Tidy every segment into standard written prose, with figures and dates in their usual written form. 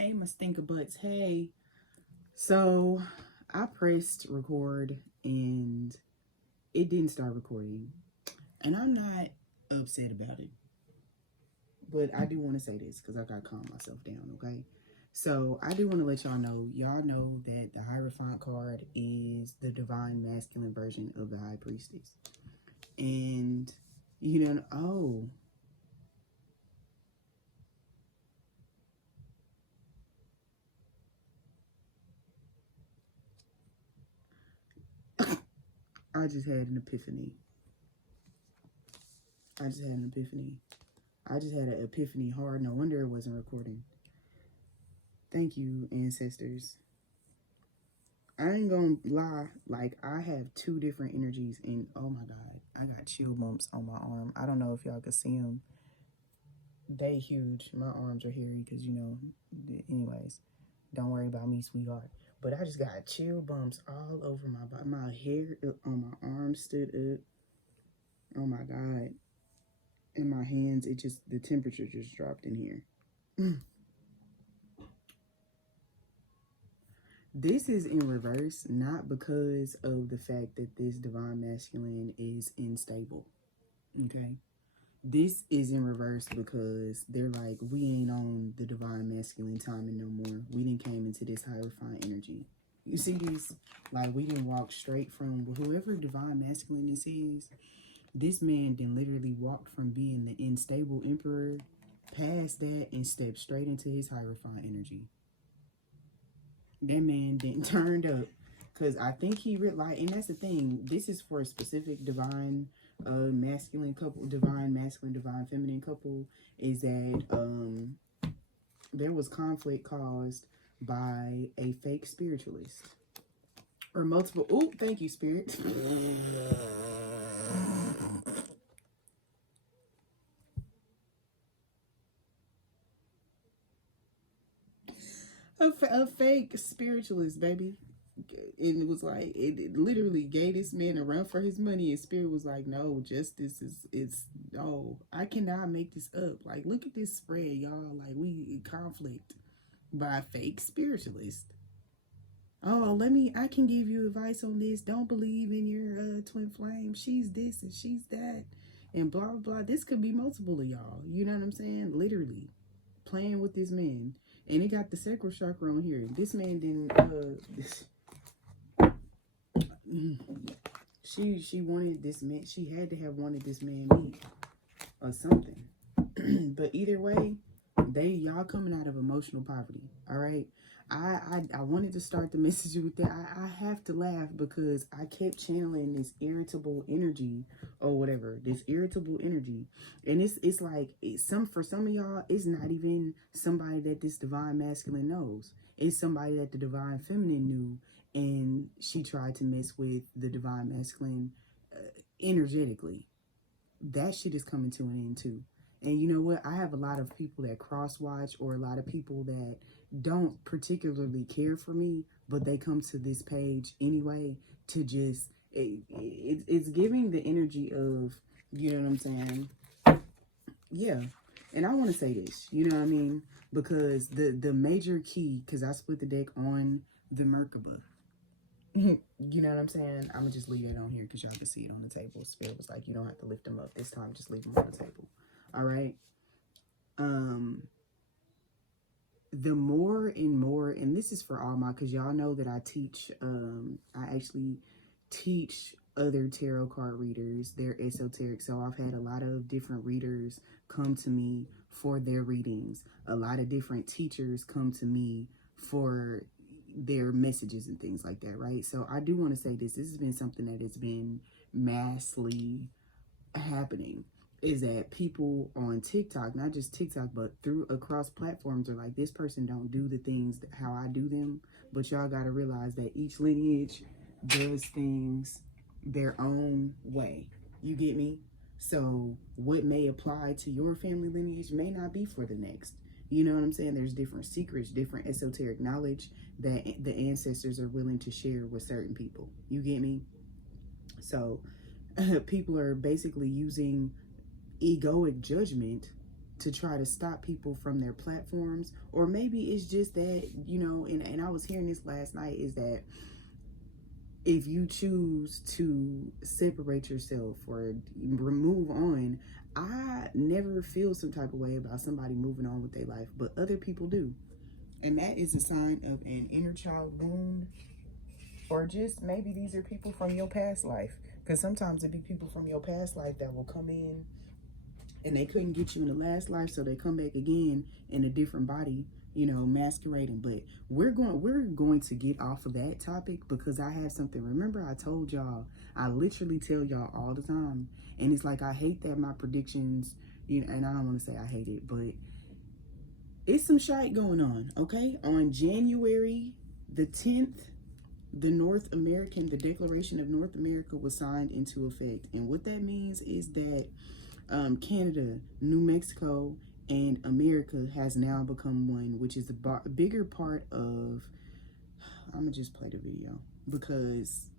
Hey, my stinker butts. Hey. So I pressed record and it didn't start recording. And I'm not upset about it. But I do want to say this because I got to calm myself down, okay? So I do want to let y'all know that the Hierophant card is the divine masculine version of the High Priestess. And, oh, I just had an epiphany. I just had an epiphany. I just had an epiphany hard. No wonder it wasn't recording. Thank you, ancestors. I ain't gonna lie, like I have two different energies, and oh my god, I got chill bumps on my arm. I don't know if y'all can see them. They huge. My arms are hairy because anyways, don't worry about me, sweetheart. But I just got chill bumps all over my body. My hair on my arms stood up. Oh my god. In my hands, the temperature just dropped in here. This is in reverse, not because of the fact that this divine masculine is unstable. Okay? This is in reverse because they're like, we ain't on the divine masculine timing no more. We didn't came into this hierophant energy. You see this? Like, we didn't walk straight from whoever divine masculine this man then literally walked from being the unstable emperor past that and stepped straight into his hierophant energy. That man didn't turned up because I think he realized, and that's the thing, this is for a specific divine masculine couple, divine masculine, divine feminine couple, is that there was conflict caused by a fake spiritualist or multiple. Oh, thank you, spirit. A fake spiritualist, baby. And it was like it literally gave this man a run for his money, and spirit was like, no, justice is no, I cannot make this up. Like, look at this spread, y'all. Like, we conflict by a fake spiritualist. Oh, I can give you advice on this. Don't believe in your twin flame. She's this and she's that and blah blah blah. This could be multiple of y'all, you know what I'm saying? Literally playing with this man. And it got the sacral chakra on here. This man didn't she wanted this man. She had to have wanted this man meat or something. But either way, y'all coming out of emotional poverty. All right. I wanted to start the message with that. I have to laugh because I kept channeling this irritable energy or whatever, this irritable energy, and it's like for some of y'all, it's not even somebody that this divine masculine knows. It's somebody that the divine feminine knew, and she tried to mess with the divine masculine energetically. That shit is coming to an end too. And you know what? I have a lot of people that cross watch or a lot of people that don't particularly care for me, but they come to this page anyway to just, it's giving the energy of, you know what I'm saying? Yeah. And I want to say this, you know what I mean? Because the major key, because I split the deck on the Merkaba. You know what I'm saying? I'm going to just leave that on here because y'all can see it on the table. Spirit was like, you don't have to lift them up this time. Just leave them on the table. All right. The more and more, and this is for all my, because y'all know that I teach, I actually teach other tarot card readers. They're esoteric. So I've had a lot of different readers come to me for their readings. A lot of different teachers come to me for their messages and things like that, right? So I do want to say this has been something that has been massively happening, is that people on TikTok, not just TikTok, but across platforms, are like, this person don't do the things how I do them. But y'all got to realize that each lineage does things their own way. You get me? So what may apply to your family lineage may not be for the next. You know what I'm saying? There's different secrets, different esoteric knowledge that the ancestors are willing to share with certain people. You get me? So people are basically using egoic judgment to try to stop people from their platforms. Or maybe it's just that, you know, and I was hearing this last night, is that if you choose to separate yourself or remove on, I never feel some type of way about somebody moving on with their life, but other people do. And that is a sign of an inner child wound, or just maybe these are people from your past life. Because sometimes it be people from your past life that will come in and they couldn't get you in the last life, so they come back again in a different body, you know, masquerading. But we're going to get off of that topic, because I have something. Remember, I told y'all, I literally tell y'all all the time, and it's like, I hate that my predictions, you know, and I don't want to say I hate it, but it's some shite going on. Okay, on January the 10th, the Declaration of North America was signed into effect. And what that means is that Canada, New Mexico, and America has now become one, which is a bigger part of, I'm gonna just play the video because,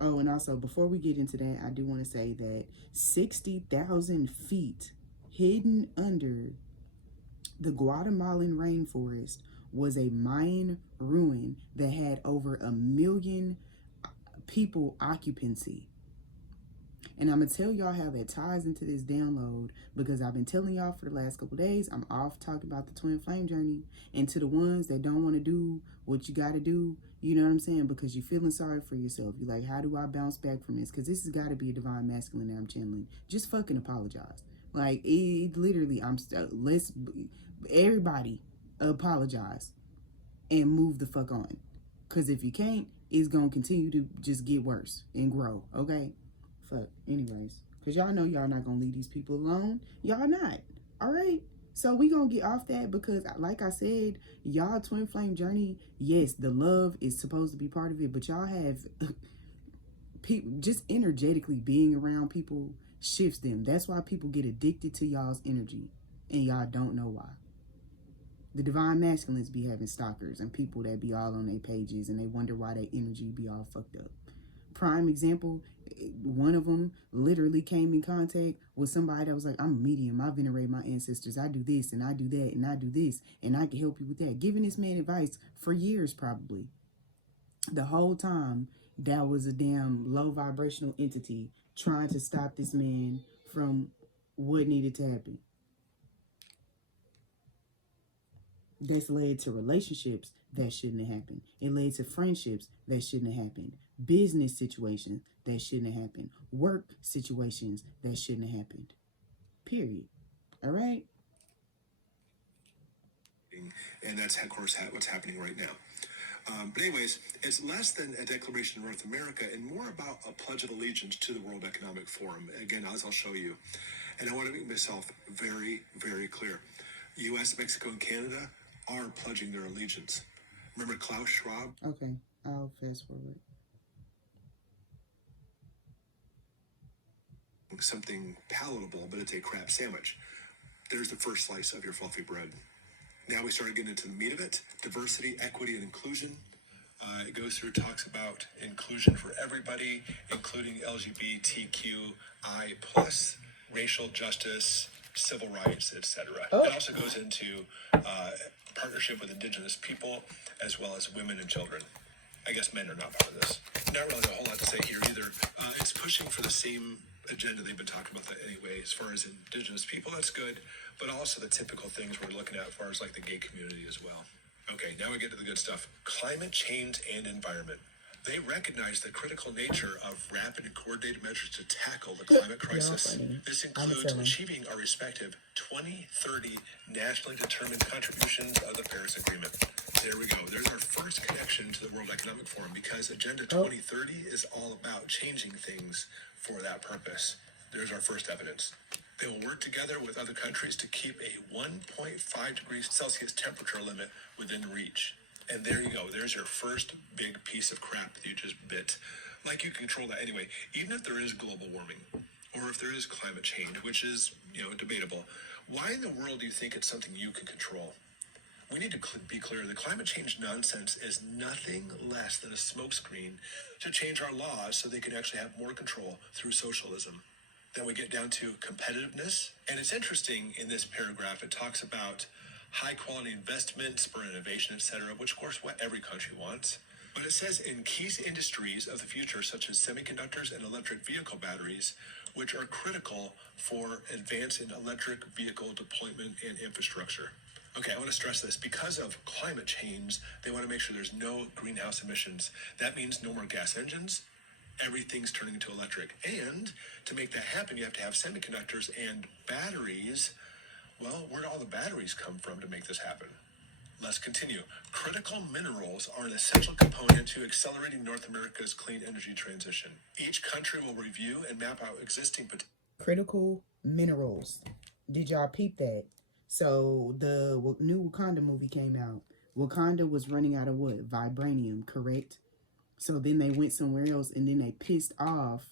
oh, and also before we get into that, I do want to say that 60,000 feet hidden under the Guatemalan rainforest was a Mayan ruin that had over 1 million people occupancy. And I'm going to tell y'all how that ties into this download, because I've been telling y'all for the last couple days, I'm off talking about the twin flame journey. And to the ones that don't want to do what you got to do, you know what I'm saying? Because you're feeling sorry for yourself. You're like, how do I bounce back from this? Because this has got to be a divine masculine that I'm channeling. Just fucking apologize. Like, it literally, everybody apologize and move the fuck on. Because if you can't, it's going to continue to just get worse and grow, okay? Fuck, anyways. Because y'all know y'all not going to leave these people alone. Y'all not, all right? So we going to get off that, because like I said, y'all twin flame journey, yes, the love is supposed to be part of it, but y'all have people just energetically being around people shifts them. That's why people get addicted to y'all's energy, and y'all don't know why. The divine masculines be having stalkers and people that be all on their pages, and they wonder why their energy be all fucked up. Prime example, one of them literally came in contact with somebody that was like, I'm a medium, I venerate my ancestors, I do this and I do that and I do this and I can help you with that. Giving this man advice for years probably. The whole time, that was a damn low vibrational entity trying to stop this man from what needed to happen. That's led to relationships that shouldn't have happened. It led to friendships that shouldn't have happened. Business situations that shouldn't have happened. Work situations that shouldn't have happened. Period. All right? And that's, of course, what's happening right now. But anyways, it's less than a declaration of North America and more about a pledge of allegiance to the World Economic Forum. Again, as I'll show you. And I want to make myself very, very clear. U.S., Mexico, and Canada are pledging their allegiance. Remember Klaus Schwab? Okay, I'll fast forward. Something palatable, but it's a crap sandwich. There's the first slice of your fluffy bread. Now we started getting into the meat of it. Diversity, equity, and inclusion. It goes through, talks about inclusion for everybody, including LGBTQI+, racial justice, civil rights, etc. It also goes into partnership with indigenous people, as well as women and children. I guess men are not part of this. Not really a whole lot to say here either. It's pushing for the same agenda they've been talking about that anyway, as far as indigenous people, that's good, but also the typical things we're looking at as far as like the gay community as well. Okay, now we get to the good stuff. Climate change and environment. They recognize the critical nature of rapid and coordinated measures to tackle the climate crisis. This includes achieving our respective 2030 nationally determined contributions of the Paris Agreement. There we go. There's our first connection to the World Economic Forum, because Agenda 2030 is all about changing things for that purpose. There's our first evidence. They will work together with other countries to keep a 1.5 degrees Celsius temperature limit within reach. And there you go. There's your first big piece of crap that you just bit. Like, you can control that anyway. Even if there is global warming, or if there is climate change, which is, debatable, why in the world do you think it's something you can control? We need to be clear. The climate change nonsense is nothing less than a smokescreen to change our laws so they can actually have more control through socialism. Then we get down to competitiveness. And it's interesting in this paragraph, it talks about high quality investment, spur innovation, etc., which of course what every country wants. But it says in key industries of the future, such as semiconductors and electric vehicle batteries, which are critical for advance in electric vehicle deployment and infrastructure. Okay, I want to stress this. Because of climate change, they want to make sure there's no greenhouse emissions. That means no more gas engines. Everything's turning into electric. And to make that happen, you have to have semiconductors and batteries. Well, where do all the batteries come from to make this happen? Let's continue. Critical minerals are an essential component to accelerating North America's clean energy transition. Each country will review and map out existing critical minerals. Did y'all peep that? So the new Wakanda movie came out. Wakanda was running out of what? Vibranium, correct? So then they went somewhere else, and then they pissed off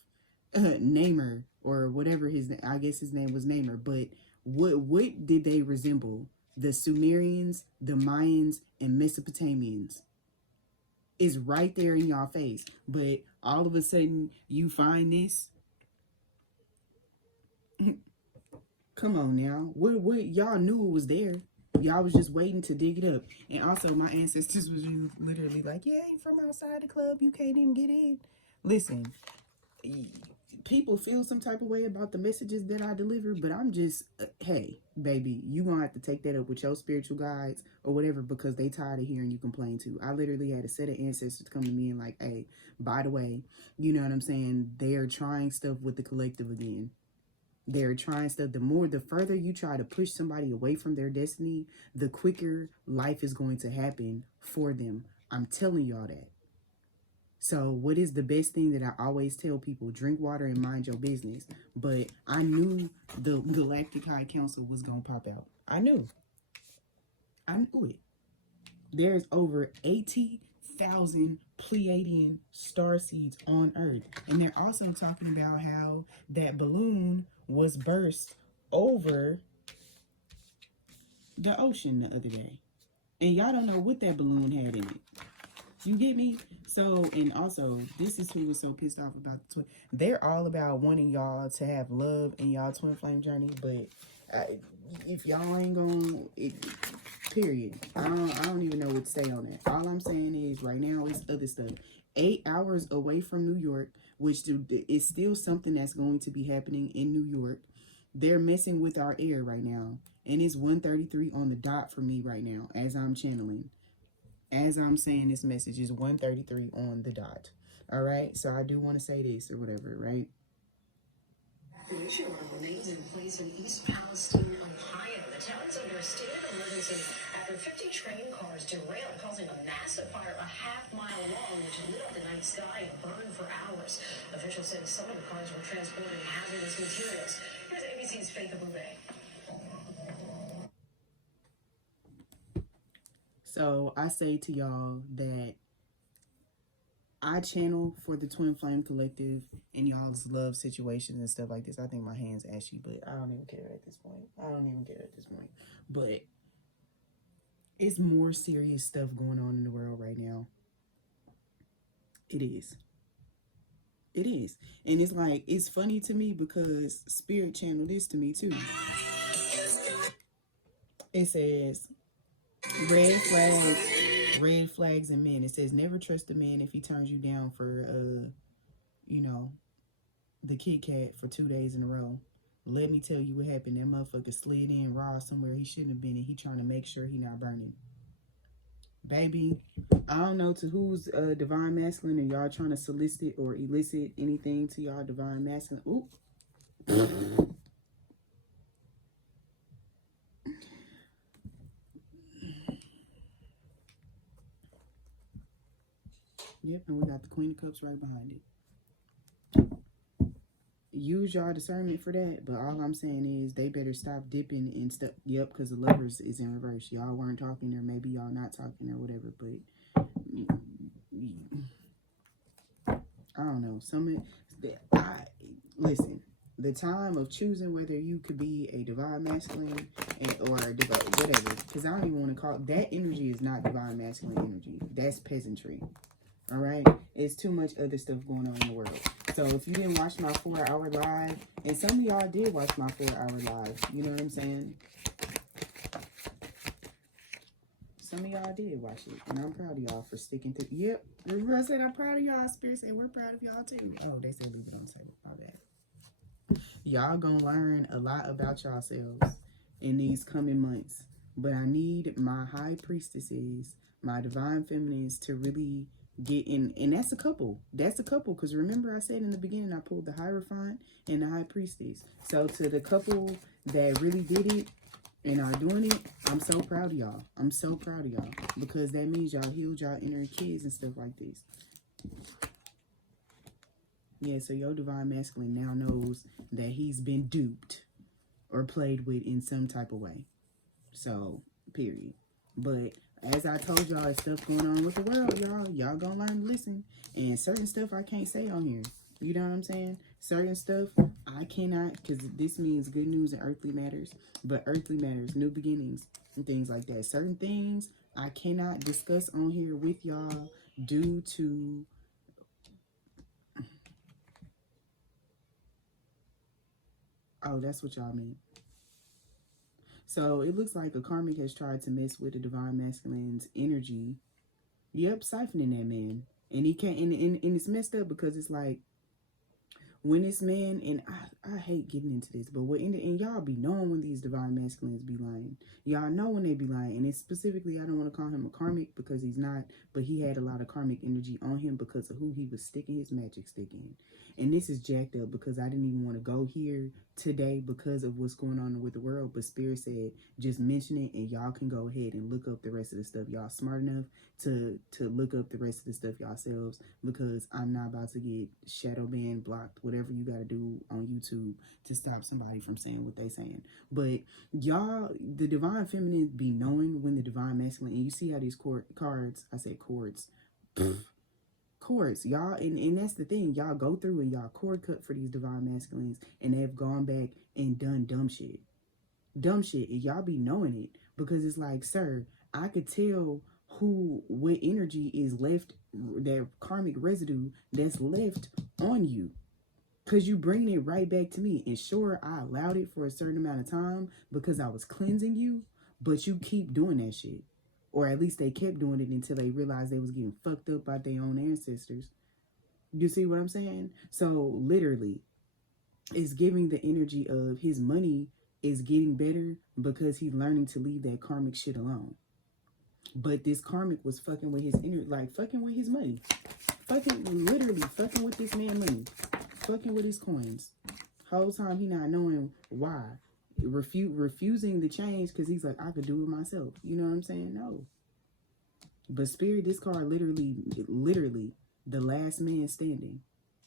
Namor, or whatever his name. I guess his name was Namor. But what did they resemble? The Sumerians, the Mayans, and Mesopotamians. Is right there in y'all face. But all of a sudden, you find this. Come on now. What y'all knew it was there. Y'all was just waiting to dig it up. And also, my ancestors was literally like, yeah, ain't from outside the club. You can't even get in. Listen, people feel some type of way about the messages that I deliver, but I'm just, hey, baby, you gonna have to take that up with your spiritual guides or whatever, because they tired of hearing you complain too. I literally had a set of ancestors come to me and like, hey, by the way, you know what I'm saying? They're trying stuff with the collective again. They're trying stuff. The further you try to push somebody away from their destiny, the quicker life is going to happen for them. I'm telling y'all that. So what is the best thing that I always tell people? Drink water and mind your business. But I knew the Galactic High Council was going to pop out. I knew it. There's over 80,000 Pleiadian starseeds on Earth. And they're also talking about how that balloon was burst over the ocean the other day. And y'all don't know what that balloon had in it. You get me? So, and also, this is who was so pissed off about the twin. They're all about wanting y'all to have love in y'all twin flame journey, but if y'all ain't gonna, period. I don't even know what to say on that. All I'm saying is right now is other stuff. 8 hours away from New York, which is still something that's going to be happening in New York. They're messing with our air right now. And it's 1:33 on the dot for me right now as I'm channeling. As I'm saying this message is 1:33 on the dot. All right. So I do want to say this or whatever, right? Militia remains in place in East Palestine, Ohio. The town is under a state of emergency after 50 train cars derailed, causing a massive fire a half-mile long, which lit up the night sky and burned for hours. Officials said some of the cars were transporting hazardous materials. Here's ABC's Faith Abube. So I say to y'all that I channel for the Twin Flame Collective and y'all's love situations and stuff like this. I think my hand's ashy, but I don't even care at this point. But it's more serious stuff going on in the world right now. It is. And it's like, it's funny to me because Spirit channeled this to me too. It says, red flags and men. It says, never trust a man if he turns you down for the Kit Kat for 2 days in a row. Let me tell you what happened. That motherfucker slid in raw somewhere he shouldn't have been, and he trying to make sure he not burning. Baby, I don't know to who's divine masculine, and y'all trying to solicit or elicit anything to y'all divine masculine. Ooh. Yep, and we got the Queen of Cups right behind it. Use y'all discernment for that, but all I'm saying is they better stop dipping and stuff. Yep, because the Lovers is in reverse. Y'all weren't talking, or maybe y'all not talking, or whatever, but I don't know. Listen, the time of choosing whether you could be a divine masculine or a divine whatever, because I don't even want to call that energy is not divine masculine energy. That's peasantry. All right, it's too much other stuff going on in the world. So if you didn't watch my 4-hour live, and some of y'all did watch my 4-hour live, you know what I'm saying? Some of y'all did watch it, and I'm proud of y'all for sticking to. Yep, remember I said I'm proud of y'all. Spirit said we're proud of y'all too. Oh, they said leave it on the table. My bad. Y'all gonna learn a lot about yourselves in these coming months, but I need my high priestesses, my divine feminines, to really get in, and that's a couple. That's a couple, because remember I said in the beginning I pulled the Hierophant and the High Priestess. So to the couple that really did it and are doing it, I'm so proud of y'all. I'm so proud of y'all, because that means y'all healed y'all inner kids and stuff like this. Yeah, so your divine masculine now knows that he's been duped or played with in some type of way. So, period. But as I told y'all, there's stuff going on with the world, y'all. Y'all gonna learn to listen. And certain stuff I can't say on here. You know what I'm saying? Certain stuff I cannot, because this means good news and earthly matters. But earthly matters, new beginnings, and things like that. Certain things I cannot discuss on here with y'all due to... Oh, that's what y'all mean. So it looks like a karmic has tried to mess with the divine masculine's energy. Yep, siphoning that man. And he can't, and it's messed up, because it's like, when this man, and I hate getting into this, but and y'all be knowing when these divine masculines be lying. Y'all know when they be lying. And it's specifically, I don't want to call him a karmic, because he's not, but he had a lot of karmic energy on him because of who he was sticking his magic stick in. And this is jacked up, because I didn't even want to go here today because of what's going on with the world. But Spirit said, just mention it, and y'all can go ahead and look up the rest of the stuff. Y'all smart enough to look up the rest of the stuff yourselves, because I'm not about to get shadow banned, blocked, whatever you got to do on YouTube to stop somebody from saying what they saying. But y'all, the divine feminine be knowing when the divine masculine, and you see how these cards, I said cords, cords, y'all, and that's the thing, y'all go through and y'all cord cut for these divine masculines, and they've gone back and done dumb shit, and y'all be knowing it, because it's like, sir, I could tell what energy is left, that karmic residue that's left on you, because you bringing it right back to me. And sure, I allowed it for a certain amount of time because I was cleansing you, but you keep doing that shit. Or at least they kept doing it until they realized they was getting fucked up by their own ancestors. You see what I'm saying? So literally, it's giving the energy of his money is getting better because he's learning to leave that karmic shit alone. But this karmic was fucking with his inner, like fucking with his money. Literally fucking with this man money. Fucking with his coins. Whole time he not knowing why. Refusing the change because he's like, I could do it myself. You know what I'm saying? No. But Spirit, this card literally the last man standing.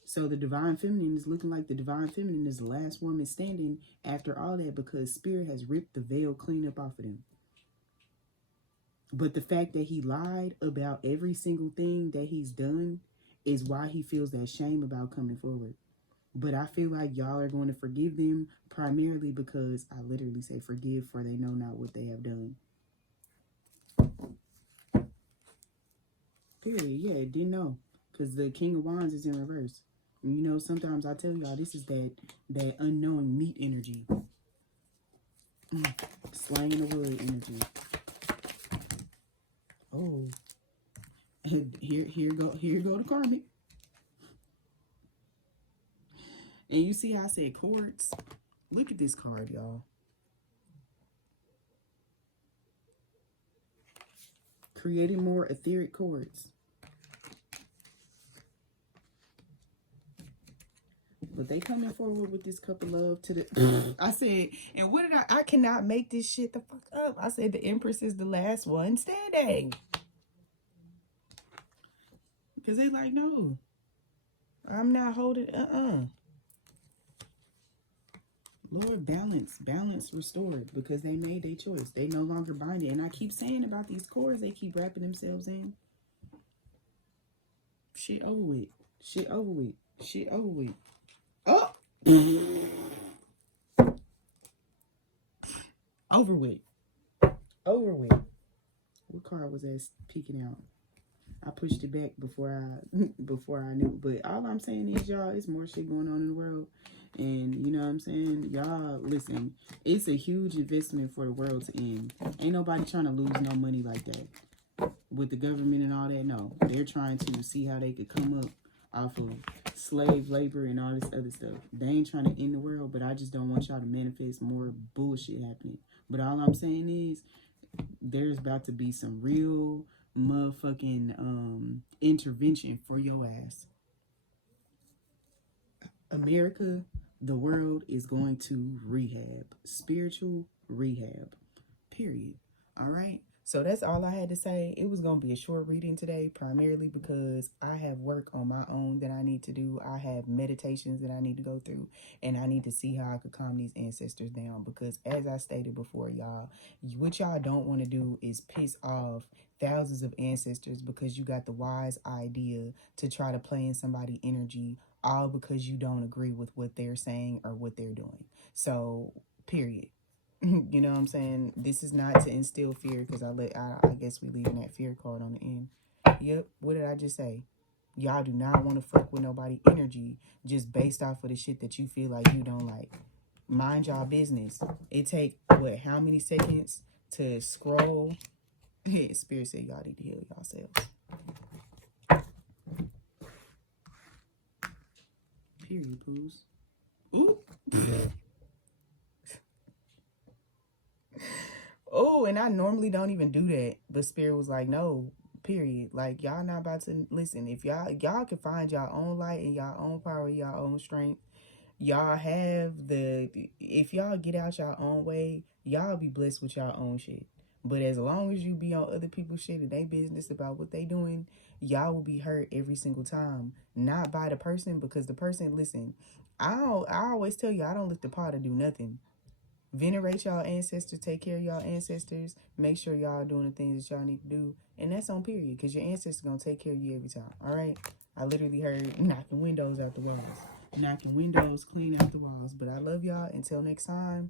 So the divine feminine is looking like the divine feminine is the last woman standing after all that, because Spirit has ripped the veil clean up off of them. But the fact that he lied about every single thing that he's done is why he feels that shame about coming forward. But I feel like y'all are going to forgive them primarily because I literally say forgive, for they know not what they have done. Period. Yeah, didn't know. Because the King of Wands is in reverse. And you know, sometimes I tell y'all, this is that unknowing meat energy. Slanging the wood energy. Oh. Here go the karmic. And you see how I said cords? Look at this card, y'all. Creating more etheric cords. But they coming forward with this cup of love to the... I said, and what did I cannot make this shit the fuck up. I said the Empress is the last one standing. Because they like, no. I'm not holding, Lord, balance restored, because they made their choice. They no longer bind it. And I keep saying about these cords they keep wrapping themselves in. Shit over with. Shit over with. Shit over with. Oh! Over with. Over with. What card was that peeking out? I pushed it back before I knew. But all I'm saying is, y'all, it's more shit going on in the world. And you know what I'm saying? Y'all, listen, it's a huge investment for the world to end. Ain't nobody trying to lose no money like that. With the government and all that, no. They're trying to see how they could come up off of slave labor and all this other stuff. They ain't trying to end the world, but I just don't want y'all to manifest more bullshit happening. But all I'm saying is, there's about to be some real motherfucking intervention for your ass. America, the world is going to rehab. Spiritual rehab. Period. All right. So that's all I had to say. It was going to be a short reading today, primarily because I have work on my own that I need to do. I have meditations that I need to go through, and I need to see how I could calm these ancestors down, because as I stated before, y'all, what y'all don't want to do is piss off thousands of ancestors because you got the wise idea to try to play in somebody's energy, all because you don't agree with what they're saying or what they're doing. So, period. You know what I'm saying? This is not to instill fear, because I guess we leaving that fear card on the end. Yep. What did I just say? Y'all do not want to fuck with nobody energy just based off of the shit that you feel like you don't like. Mind y'all business. It take how many seconds to scroll? Spirit said y'all need to heal yourselves. Period, poos. Ooh. Oh, and I normally don't even do that, but Spirit was like, no, period. Like, y'all not about to listen. If y'all can find y'all own light and y'all own power, y'all own strength, y'all have if y'all get out y'all own way, y'all be blessed with y'all own shit. But as long as you be on other people's shit and they business about what they doing, y'all will be hurt every single time. Not by the person, because the person, listen, I always tell you, I don't lift the pot to do nothing. Venerate y'all ancestors, take care of y'all ancestors, make sure y'all doing the things that y'all need to do, and that's on period, because your ancestors gonna take care of you every time. All right, I literally heard knocking windows out the walls, knocking windows clean out the walls. But I love y'all. Until next time.